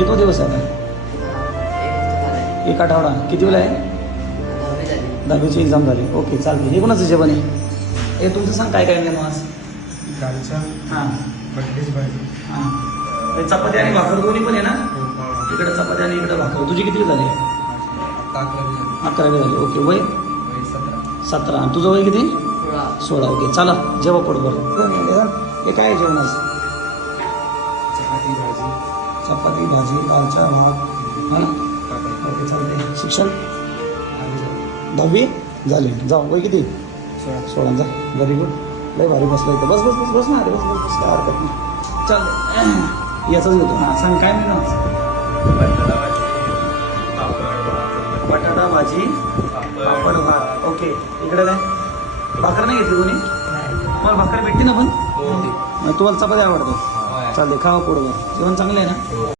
किती दिवस आहे आता? एक आठवडा. किती वेळा आहे? 10वीची एक्झाम झाली. ओके चालते. हे कोणाचं जेवण आहे? हे तुमचं सांग काय काय मेनू आज? दालचा हां बटाट्याची भाजी. हां चपाती आणि भाकर दोन्ही पण आहे ना? इकडे चपाती आणि इकडे भाकर. तुझी किती झाली? 11वी झाली. ओके. वय 17. आणि तुझं वय किती? 16. ओके चला जेव्हा पडवर हे काय जेवण आज? चपाती भाजी दालचा भात. हां ओके चालते. शिक्षण 10वी झाली. जाऊ वय किती? 16. जा व्हेरी गुड. लय भारी बसला इथं. बस बस बस बस ना. अरे बस बस बस काय हरकत नाही. चाल याचाच घेतो. हां सांग काय मेनू? बटाटा भाजी पापड भात. ओके. इकडे काय भाकर नाही घेतली कोणी? मला भाकर भेटते ना पण? तुम्हाला चपाती आवडतात? चालते खावा पोटभर. जेवण चांगलं आहे ना?